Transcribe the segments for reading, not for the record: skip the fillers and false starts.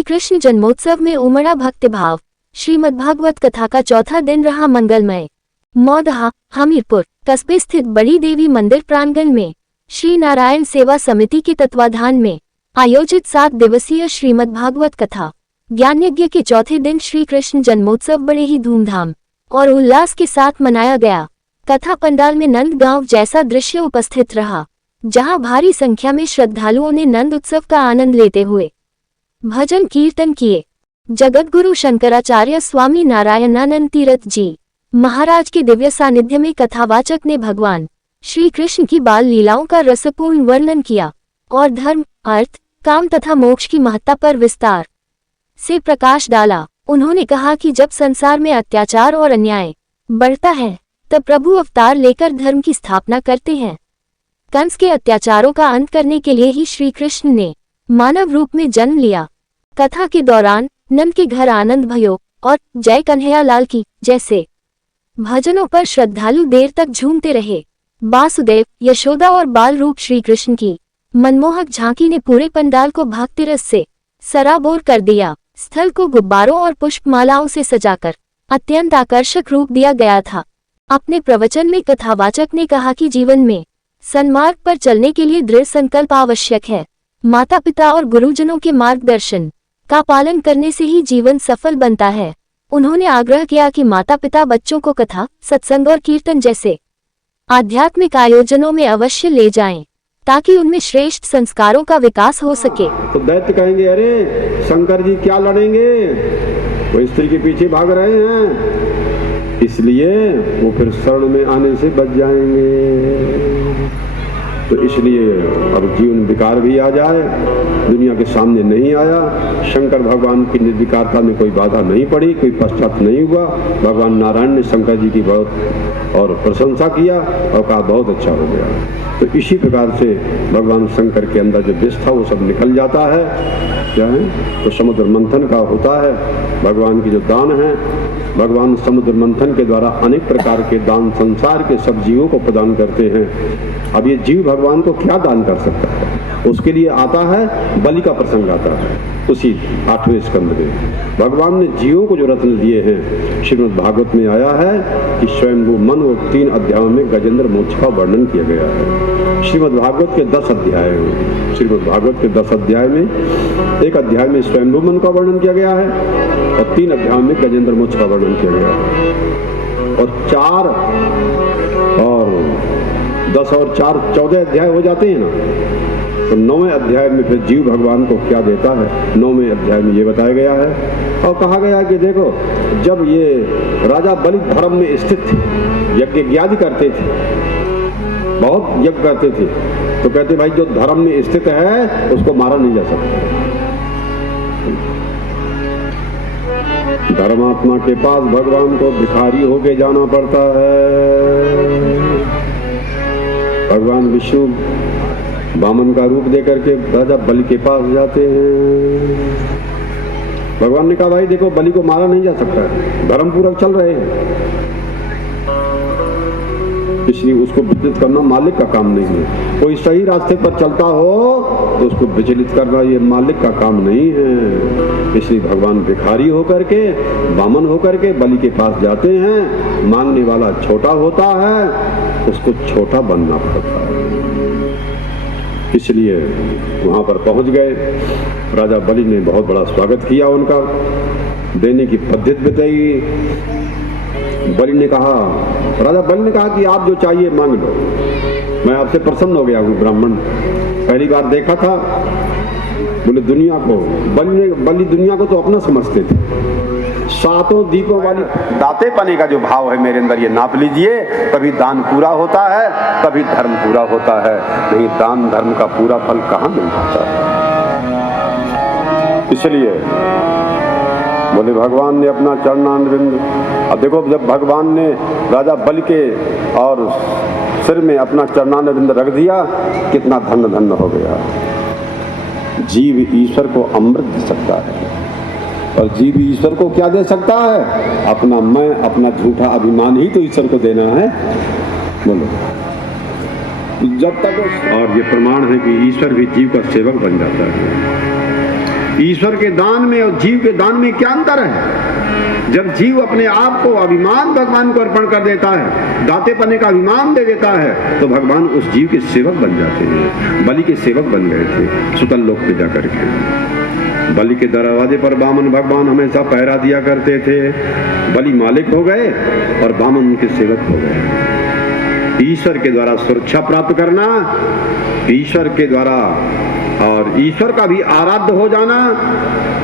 श्री कृष्ण जन्मोत्सव में उमड़ा भक्तिभाव। श्रीमद्भागवत कथा का चौथा दिन रहा मंगलमय। मौदहा हमीरपुर कस्बे स्थित बड़ी देवी मंदिर प्रांगण में श्री नारायण सेवा समिति के तत्वाधान में आयोजित 7 दिवसीय श्रीमद्भागवत कथा ज्ञान यज्ञ के चौथे दिन श्री कृष्ण जन्मोत्सव बड़े ही धूमधाम और उल्लास के साथ मनाया गया। कथा पंडाल में नंद गांव जैसा दृश्य उपस्थित रहा, जहां भारी संख्या में श्रद्धालुओं ने नंद उत्सव का आनंद लेते हुए भजन कीर्तन किए। जगतगुरु शंकराचार्य स्वामी नारायणानंद तीर्थ जी महाराज के दिव्य सानिध्य में कथावाचक ने भगवान श्री कृष्ण की बाल लीलाओं का रसपूर्ण वर्णन किया और धर्म, अर्थ, काम तथा मोक्ष की महत्ता पर विस्तार से प्रकाश डाला। उन्होंने कहा कि जब संसार में अत्याचार और अन्याय बढ़ता है, तब प्रभु अवतार लेकर धर्म की स्थापना करते हैं। कंस के अत्याचारों का अंत करने के लिए ही श्री कृष्ण ने मानव रूप में जन्म लिया। कथा के दौरान नंद के घर आनंद भयो और जय कन्हैया लाल की जैसे भजनों पर श्रद्धालु देर तक झूमते रहे। वासुदेव, यशोदा और बाल रूप श्री कृष्ण की मनमोहक झांकी ने पूरे पंडाल को भक्ति रस से सराबोर कर दिया। स्थल को गुब्बारों और पुष्पमालाओं से सजाकर अत्यंत आकर्षक रूप दिया गया था। अपने प्रवचन में कथावाचक ने कहा कि जीवन में सन्मार्ग पर चलने के लिए दृढ़ संकल्प आवश्यक है। माता पिता और गुरुजनों के मार्गदर्शन का पालन करने से ही जीवन सफल बनता है। उन्होंने आग्रह किया कि माता पिता बच्चों को कथा, सत्संग और कीर्तन जैसे आध्यात्मिक आयोजनों में अवश्य ले जाएं, ताकि उनमें श्रेष्ठ संस्कारों का विकास हो सके। तो दैत्य कहेंगे, अरे शंकर जी क्या लड़ेंगे, वो स्त्री के पीछे भाग रहे हैं, इसलिए वो फिर शरण में आने से बच जाएंगे। तो इसलिए अब जीवन विकार भी आ जाए, दुनिया के सामने नहीं आया। शंकर भगवान की निर्विकारता में कोई बाधा नहीं पड़ी, कोई पश्चात नहीं हुआ। भगवान नारायण ने शंकर जी की बहुत और प्रशंसा किया और कहा बहुत अच्छा हो गया। तो इसी प्रकार से भगवान शंकर के अंदर जो विष था वो सब निकल जाता है। क्या है तो समुद्र मंथन का होता है। भगवान की जो दान है, भगवान समुद्र मंथन के द्वारा अनेक प्रकार के दान संसार के सब जीवों को प्रदान करते हैं। अब ये जीव भगवान को क्या दान कर सकता है, उसके लिए आता है बलि का प्रसंग आता है। उसी 8वें स्कंद में भगवान ने जीवों को जो रत्न दिए हैं, श्रीमद् भागवत में आया है कि स्वयंभू मन वो 3 अध्यायों में गजेंद्र मोक्ष का वर्णन किया गया है। श्रीमद् भागवत के 10 अध्याय हैं। श्रीमद् भागवत के 10 अध्याय में एक अध्याय में स्वयंभू मन का वर्णन किया गया है और 3 अध्यायों में गजेंद्र मोक्ष का वर्णन किया गया है। और 4 और 10 और 4 14 अध्याय हो जाते हैं ना। तो 9वें अध्याय में फिर जीव भगवान को क्या देता है, 9वें अध्याय में ये बताया गया है और कहा गया कि देखो, जब ये राजा बलि धर्म में स्थित थे, यज्ञ ज्ञादि करते थे, बहुत यज्ञ करते थे, तो कहते भाई जो धर्म में स्थित है उसको मारा नहीं जा सकता। धर्मात्मा के पास भगवान को भिखारी होके जाना पड़ता है। भगवान विष्णु वामन का रूप देकर के राजा बलि के पास जाते हैं। भगवान ने कहा भाई देखो, बलि को मारा नहीं जा सकता है, धर्म पूरक चल रहे हैं, इसलिए उसको विचलित करना मालिक का काम नहीं है। कोई सही रास्ते पर चलता हो तो उसको विचलित करना ये मालिक का काम नहीं है। इसलिए भगवान भिखारी होकर के, वामन होकर के बलि के पास जाते हैं। मांगने वाला छोटा होता है, उसको छोटा बनना पड़ता है। इसलिए वहां पर पहुंच गए। राजा बलि ने बहुत बड़ा स्वागत किया, उनका देने की पद्धति बताई। बलि ने कहा, राजा बलि ने कहा कि आप जो चाहिए मांग लो, मैं आपसे प्रसन्न हो गया हूँ। ब्राह्मण पहली बार देखा था। बोले दुनिया को, बलि दुनिया को तो अपना समझते थे। 7 दीपों वाली दाते पने का जो भाव है मेरे अंदर, ये नाप लीजिए, तभी दान पूरा होता है, तभी धर्म पूरा होता है। नहीं दान धर्म का पूरा फल कहाँ मिल पाता है। इसलिए बोले भगवान ने अपना चरणारविंद, अब देखो जब भगवान ने राजा बलि के और सिर में अपना चरणारविंद रख दिया, कितना धन्य धन्य हो गया। जीव ईश्वर को अमृत दे सकता है और जीव ईश्वर को क्या दे सकता है? अपना मैं, अपना झूठा अभिमान ही तो ईश्वर को देना है। बोलो जब तक, और ये प्रमाण है कि ईश्वर भी जीव का सेवक बन जाता है। ईश्वर के दान में और जीव के दान में क्या अंतर है? जब जीव अपने आप को अभिमान भगवान को अर्पण कर देता है, दाते पने का अभिमान दे देता है, तो भगवान उस जीव के सेवक बन जाते हैं। बलि के सेवक बन गए थे सुतल लोक पे जाकर के। बलि के दरवाजे पर वामन भगवान हमेशा पहरा दिया करते थे। बलि मालिक हो गए और वामन उनके सेवक हो गए। ईश्वर के द्वारा सुरक्षा प्राप्त करना, ईश्वर के द्वारा और ईश्वर का भी आराध्य हो जाना,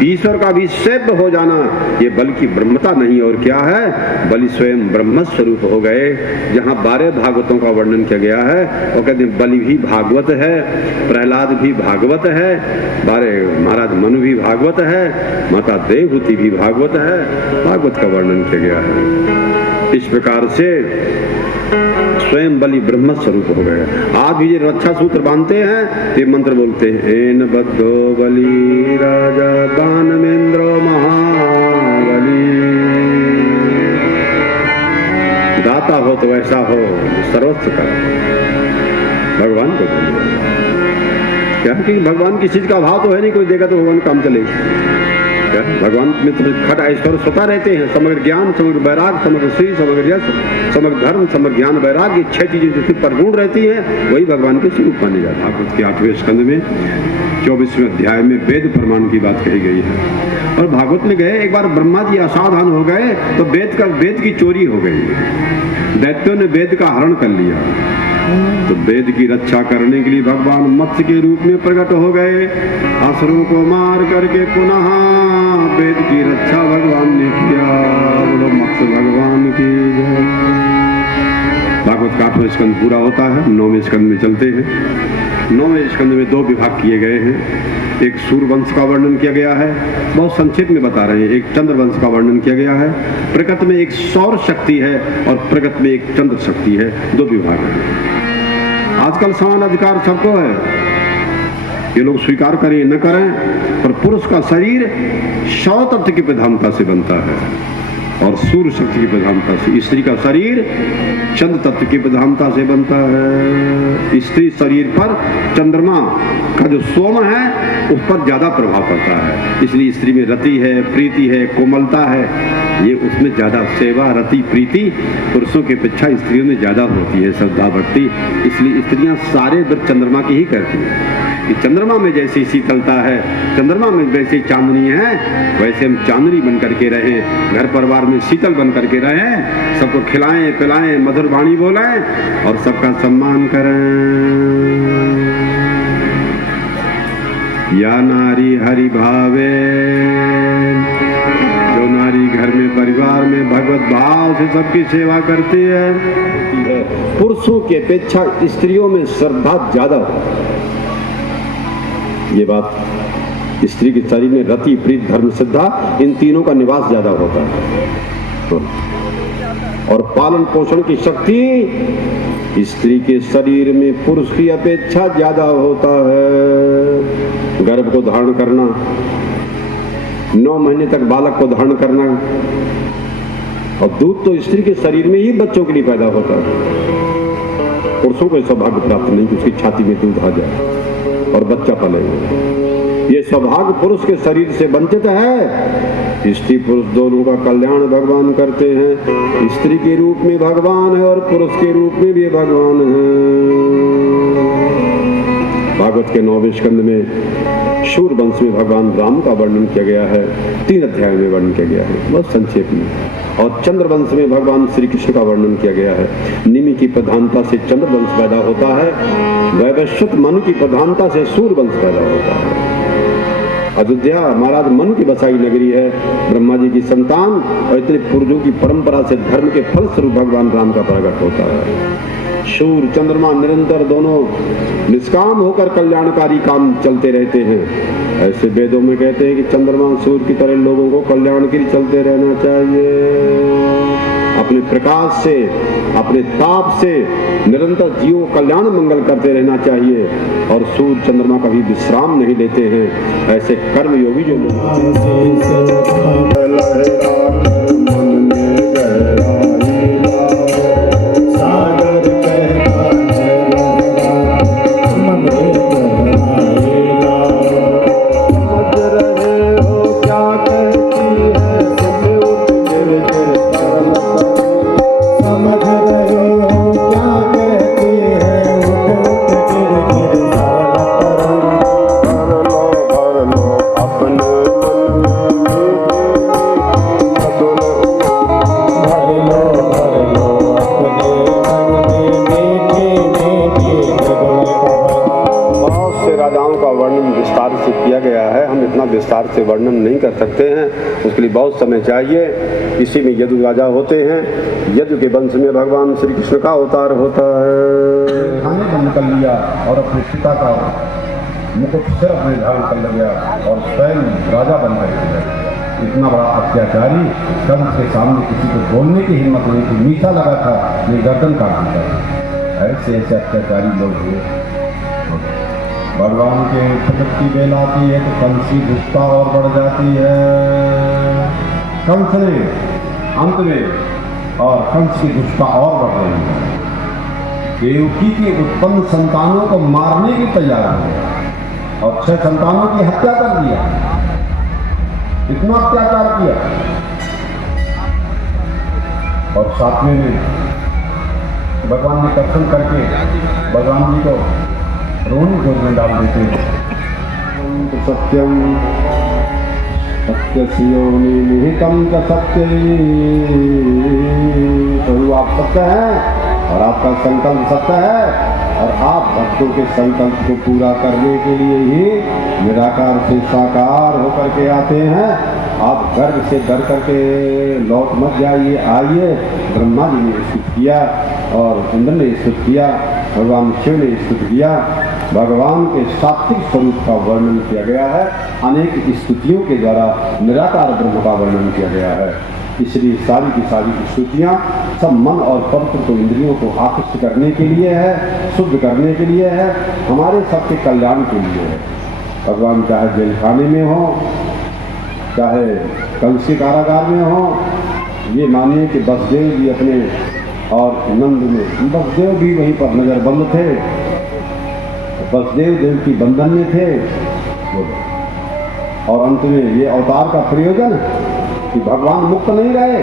ईश्वर का भी सेव्य हो जाना, ये बलि की ब्रह्मता नहीं और क्या है? बलि स्वयं ब्रह्म स्वरूप हो गए। जहाँ 12 भागवतों का वर्णन किया गया है वो कहते हैं बलि भी भागवत है, प्रहलाद भी भागवत है, 12 महाराज मनु भी भागवत है, माता देवहूति भी भागवत है, भागवत का वर्णन किया गया है। इस प्रकार से स्वयं बलि ब्रह्म स्वरूप हो गए। आज भी ये रक्षा सूत्र बांधते हैं, ये मंत्र बोलते हैं, एन बद्धो बलि राजा दानवेंद्रो महाबली। दाता हो तो ऐसा हो सर्वस्व का भगवान को धन्यवाद। क्या कि भगवान की चीज का भाव तो है नहीं, कोई देगा तो भगवान काम चलेगा। भगवान में तो खट ऐश्वर्य स्वतः रहते हैं। समग्र ज्ञान, समग्र वैराग, समग्र श्री, समग्र यश, समग्र धर्म, समग्र ज्ञान वैराग, ये 6 चीजें जिसमें परिपूर्ण रहती हैं वही भगवान के स्वरूप माने जाते हैं। भागवत के 8वें स्कंद में 24वें अध्याय में वेद प्रमाण की बात कही गई है। और भागवत में गए एक बार ब्रह्मा जी असावधान हो गए तो वेद की चोरी हो गई। दैत्यों ने वेद का हरण कर लिया। तो वेद की रक्षा करने के लिए भगवान मत्स्य के रूप में प्रकट हो गए। असुरों को मार करके पुनः वेद की रक्षा भगवान ने किया। बोलो मत्स्य भगवान की जय। भागवत का 8वां स्कंद पूरा होता है, 9वें स्कंद में चलते हैं। 9वें स्कंद में 2 विभाग किए गए हैं। एक सूर्यवंश का वर्णन किया गया है, बहुत संक्षेप में बता रहे हैं। एक चंद्रवंश का वर्णन किया गया है। प्रकृति में एक सौर शक्ति है और प्रकृति में एक चंद्र शक्ति है। 2 विभाग है। आजकल समान अधिकार सबको है, ये लोग स्वीकार करें न करें, पर पुरुष का शरीर सौर तत्व की प्रधानता से बनता है और सूर्य शक्ति की प्रधानता से। स्त्री का शरीर चंद्र तत्व की प्रधानता से बनता है। स्त्री शरीर पर चंद्रमा का जो सोम है उस पर ज्यादा प्रभाव पड़ता है, इसलिए स्त्री में रति है, प्रीति है, कोमलता है, ये उसमें ज्यादा सेवा, रति, प्रीति पुरुषों की अपेक्षा स्त्रियों में ज्यादा होती है, श्रद्धा, भक्ति। इसलिए स्त्रियां सारे व्रत चंद्रमा की ही करती हैं। कि चंद्रमा में जैसी शीतलता है, चंद्रमा में वैसी चांदनी है, वैसे हम चांदनी बन करके रहें, घर परिवार में शीतल बन करके रहें, सबको खिलाएं पिलाएं, मधुर वाणी बोलें और सबका सम्मान करें। या नारी हरि भावे, जो नारी घर में परिवार में भगवत भाव से सबकी सेवा करती है, पुरुषों की अपेक्षा स्त्रियों में श्रद्धा ज्यादा होती है। ये बात स्त्री के शरीर में रति, प्रीति, धर्म, श्रद्धा, इन तीनों का निवास ज्यादा होता है। और पालन पोषण की शक्ति स्त्री के शरीर में पुरुष की अपेक्षा ज्यादा होता है। गर्भ को धारण करना, 9 महीने तक बालक को धारण करना, और दूध तो स्त्री के शरीर में ही बच्चों के लिए पैदा होता है। पुरुषों को सौभाग्य प्राप्त नहीं कि उसकी छाती में दूध आ जाए और बच्चा पलेगा। ये सौभाग्य पुरुष के शरीर से वंचित है। स्त्री पुरुष दोनों का कल्याण भगवान करते हैं। स्त्री के रूप में भगवान है और पुरुष के रूप में भी भगवान है। भागवत के 9वें स्कंद में शूर वंश में भगवान राम का वर्णन किया गया है। 3 अध्याय में वर्णन किया गया है, बहुत संक्षेप में। और चंद्रवंश में भगवान श्री कृष्ण का वर्णन किया गया है। निमि की प्रधानता से चंद्रवंश पैदा होता है, वैवस्वत मनु की प्रधानता से सूर्यवंश पैदा होता है। अयोध्या महाराज मनु की बसाई नगरी है, ब्रह्मा जी की संतान, और इतने पूर्वजों की परंपरा से धर्म के फल स्वरूप भगवान राम का प्रकट होता है। सूर्य चंद्रमा निरंतर दोनों निष्काम होकर कल्याणकारी काम चलते रहते हैं। ऐसे वेदों में कहते हैं कि चंद्रमा सूर्य की तरह लोगों को कल्याण के लिए चलते रहना चाहिए। अपने प्रकाश से, अपने ताप से निरंतर जीवों को कल्याण मंगल करते रहना चाहिए। और सूर्य चंद्रमा कभी विश्राम नहीं लेते हैं। ऐसे कर्म योगी जो वर्णन नहीं कर सकते हैं, उसके लिए बहुत समय चाहिए। इसी में यदु राजा होते हैं। यदु के वंश में भगवान श्री कृष्ण का अवतार होता है। खाने बंद कर लिया और अपने पिता का मुकुट सिर अपने धारण कर लिया और स्वयं राजा बन गए। इतना बड़ा अत्याचारी कंस के सामने किसी को बोलने की हिम्मत नहीं थी। मीठा लगा था, ये गर्दन काट दिया। ऐसे ऐसे अत्याचारी लोग हुए। भगवान के प्रकट की बेल आती है तो कंस की दुष्टता और बढ़ जाती है। कंस ने अंत में और कंस की दुष्टता और बढ़ रही है। देवकी के उत्पन्न संतानों को मारने की तैयार हो गया और 6 संतानों की हत्या कर दिया। इतना अत्याचार किया। और 7वें में भगवान ने दर्शन करके भगवान जी को रोनी गोद में डाल देते हैं। सत्यम सत्य निहितम च सत्य, प्रभु आप सत्य हैं और आपका संकल्प सत्य है और आप भक्तों के संकल्प को पूरा करने के लिए ही निराकार से साकार होकर के आते हैं। आप गर्व से डर करके लौट मत जाइए, आइए। ब्रह्मा जी ने स्तुत किया और इंद्र ने स्तुत किया, भगवान शिव ने स्तुत किया। भगवान के सात्विक स्वरूप का वर्णन किया गया है। अनेक स्तुतियों के द्वारा निराकार ब्रह्म का वर्णन किया गया है। इसलिए सारी की सारी स्तुतियाँ सब मन और पवित्र को इंद्रियों को आकृष्ट करने के लिए है, शुद्ध करने के लिए है, हमारे सबके कल्याण के लिए है। भगवान चाहे जेल खाने में हो, चाहे कंस के कारागार में हो, ये मानिए कि वसुदेव जी अपने और नंद में, वसुदेव भी वहीं पर नजर बंद थे, वसुदेव देव की बंधन में थे। और अंत में ये अवतार का प्रयोजन कि भगवान मुक्त नहीं रहे।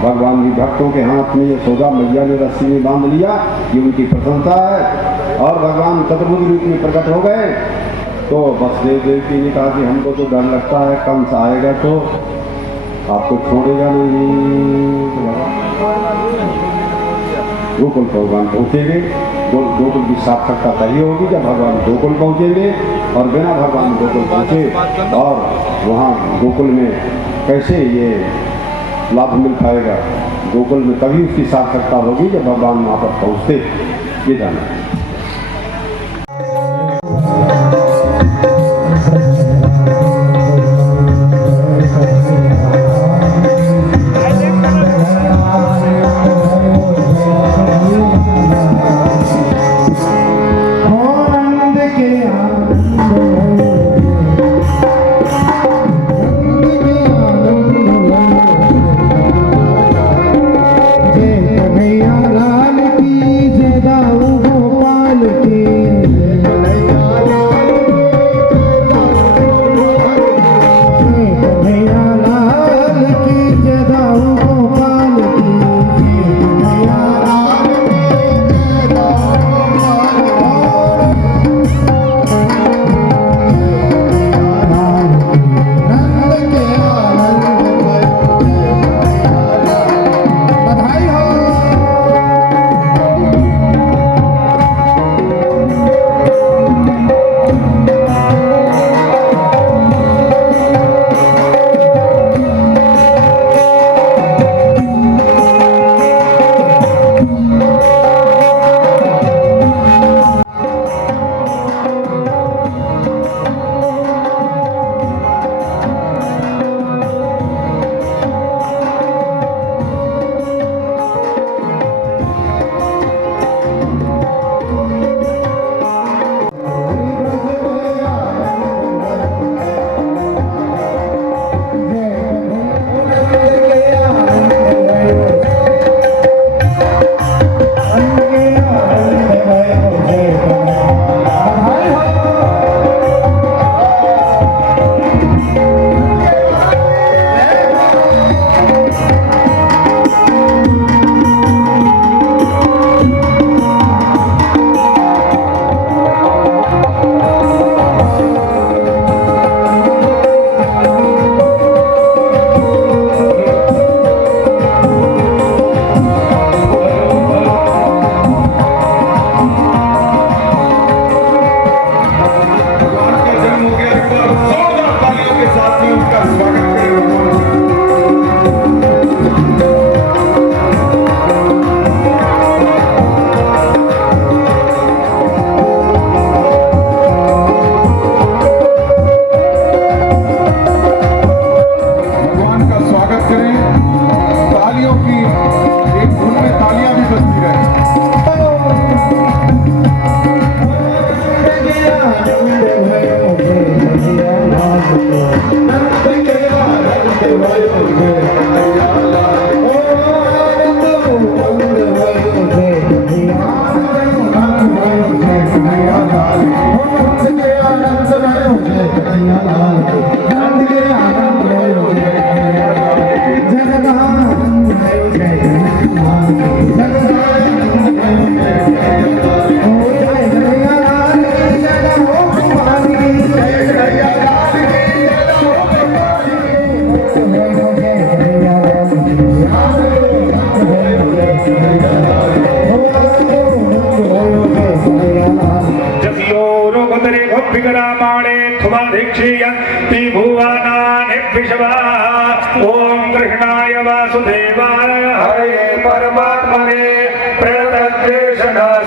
भगवान भी भक्तों के हाथ में यशोदा मैया ने रस्सी में बांध लिया, ये उनकी प्रशंसा है। और भगवान चतुर्भुज रूप में प्रकट हो गए तो वसुदेव देव की ने कहा कि हमको तो डर लगता है, कंस आएगा तो आपको छोड़ेगा नहीं। गोकुल भगवान पहुँचेंगे, गोकुल की सार्थकता तभी होगी जब भगवान गोकुल पहुँचेंगे। और बिना भगवान गोकुल पहुँचे और वहाँ गोकुल में कैसे ये लाभ मिल पाएगा? गोकुल में तभी उसकी सार्थकता होगी जब भगवान वहाँ पर पहुँचते। ये जाना है। लाल की जय गाऊं स्वागत करें। भगवान का स्वागत करें। तालियों की एक धुन में तालियां भी बजती रहे। ओम कृष्णाय वासुदेवाय हरे परमात्मने प्रणतकृष्णाय